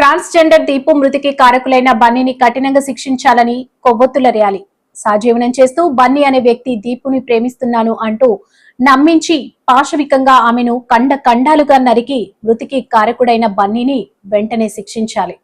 Transgender Deepu మృతికి కారకులైన బన్నీని కఠినంగా శిక్షించాలని కొవ్వొత్తుల ర్యాలీ. సహజీవనం చేస్తూ బన్నీ అనే వ్యక్తి దీపుని ప్రేమిస్తున్నాను అంటూ నమ్మించి పాశవికంగా ఆమెను ఖండాలుగా నరికి మృతికి కారకుడైన బన్నీని వెంటనే శిక్షించాలి.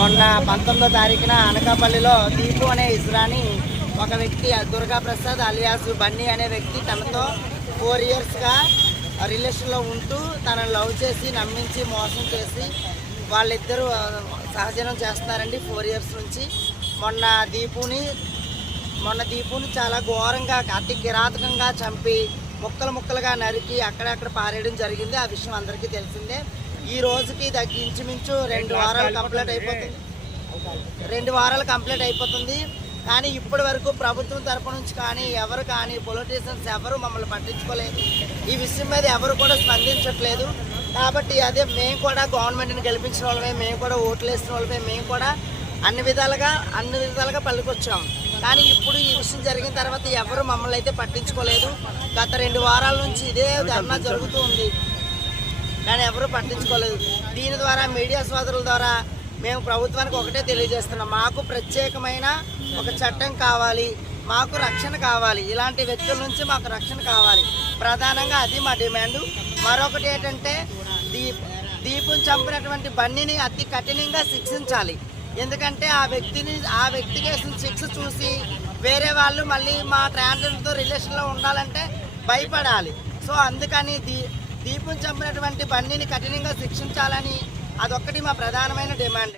మొన్న 19వ తారీఖున అనకాపల్లిలో దీపు అనే ఇజ్రాని ఒక వ్యక్తి దుర్గా ప్రసాద్ అలియాస్ బన్నీ అనే వ్యక్తి తనతో 4 ఇయర్స్గా రిలేషన్లో ఉంటూ తనను లవ్ చేసి నమ్మించి మోసం చేసి వాళ్ళిద్దరూ సహజనం చేస్తున్నారండి 4 ఇయర్స్ నుంచి. మొన్న దీపుని చాలా ఘోరంగా అతి కిరాతకంగా చంపి ముక్కలుగా నరికి అక్కడక్కడ పారేయడం జరిగింది. ఆ విషయం అందరికీ తెలిసిందే. ఈ రోజుకి ఇంచుమించు 2 వారాలు కంప్లీట్ అయిపోతుంది. కానీ ఇప్పటి వరకు ప్రభుత్వం తరపు నుంచి కానీ ఎవరు కానీ పొలిటీషియన్స్ ఎవరు మమ్మల్ని పట్టించుకోలేదు. ఈ విషయం మీద ఎవరు కూడా స్పందించట్లేదు. కాబట్టి అదే మేము కూడా గవర్నమెంట్ని గెలిపించిన వాళ్ళమే, మేము కూడా ఓట్లు వేసిన వాళ్ళమే, మేము కూడా అన్ని విధాలుగా పలుకొచ్చాము. కానీ ఇప్పుడు ఈ విషయం జరిగిన తర్వాత ఎవరు మమ్మల్ని అయితే పట్టించుకోలేదు. గత 2 వారాల నుంచి ఇదే ధర్నా జరుగుతూ ఉంది, కానీ ఎవరు పట్టించుకోలేదు. దీని ద్వారా మీడియా సోదరుల ద్వారా మేము ప్రభుత్వానికి ఒకటే తెలియజేస్తున్నాం, మాకు ప్రత్యేకమైన ఒక చట్టం కావాలి, మాకు రక్షణ కావాలి, ఇలాంటి వ్యక్తుల నుంచి మాకు రక్షణ కావాలి. ప్రధానంగా అది మా డిమాండు. మరొకటి ఏంటంటే దీపుని చంపినటువంటి బన్నీని అతి కఠినంగా శిక్షించాలి. ఎందుకంటే ఆ వ్యక్తికి వేసిన శిక్ష చూసి వేరే వాళ్ళు మళ్ళీ మా ట్రాన్స్జెండర్తో రిలేషన్లో ఉండాలంటే భయపడాలి. సో అందుకని దీపుని చంపినటువంటి బన్నీని కఠినంగా శిక్షించాలని అదొక్కటి మా ప్రధానమైన డిమాండ్.